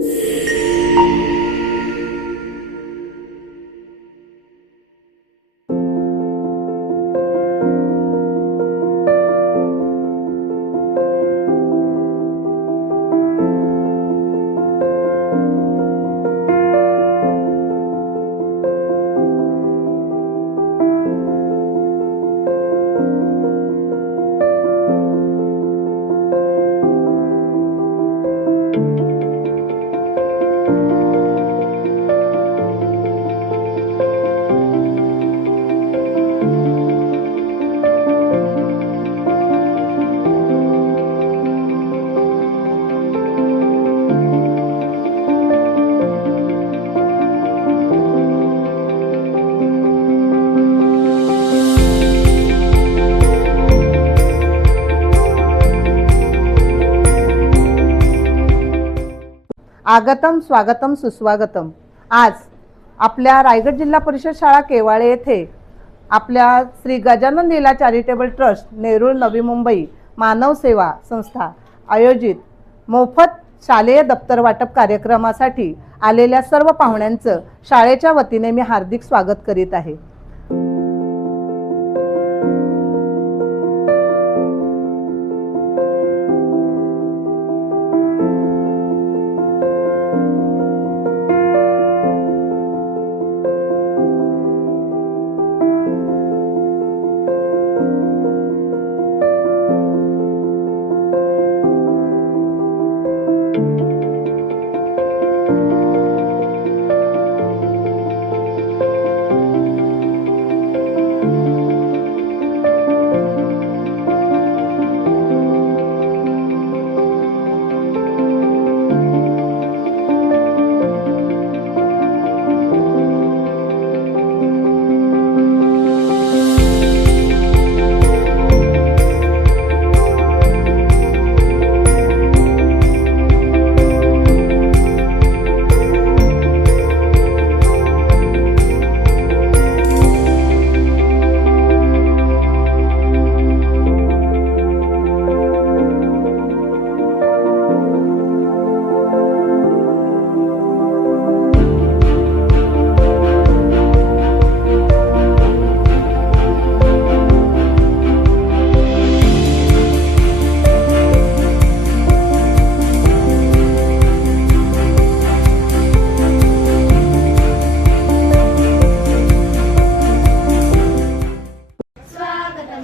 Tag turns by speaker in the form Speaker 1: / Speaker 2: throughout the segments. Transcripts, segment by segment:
Speaker 1: you आगतम स्वागतम सुस्वागतम. आज आपल्या रायगड जिल्हा परिषद शाळा केवाळे येथे आपल्या श्री गजानन लीला चॅरिटेबल ट्रस्ट नेरूळ नवी मुंबई मानव सेवा संस्था आयोजित मोफत शालेय दप्तर वाटप कार्यक्रमासाठी आलेल्या सर्व पाहुण्यांचं शाळेच्या वतीने मी हार्दिक स्वागत करीत आहे.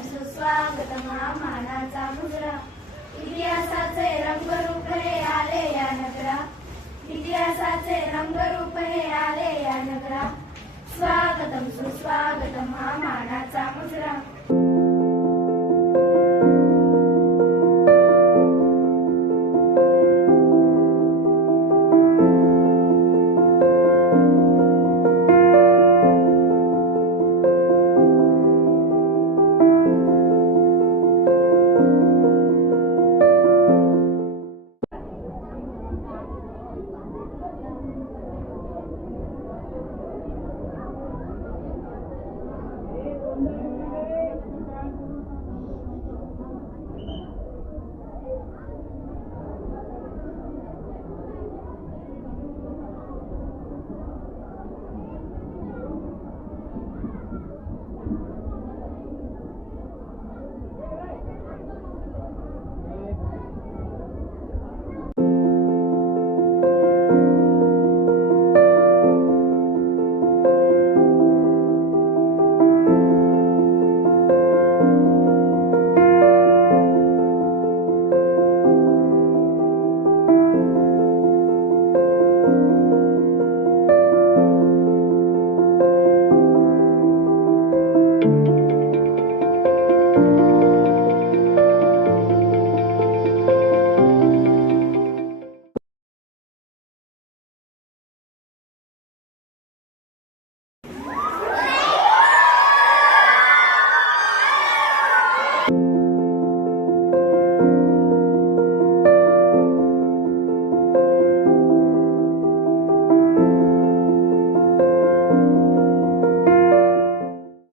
Speaker 2: सुस्वागत सुस्वागतम मानाचा मुजरा इतिहासाचे रंगरूप हे आले या नगरा. इतिहासाचे रंगरूप हे आले या नगरा. स्वागतम सुस्वागतम हा मानाचा मुजरा Thank you.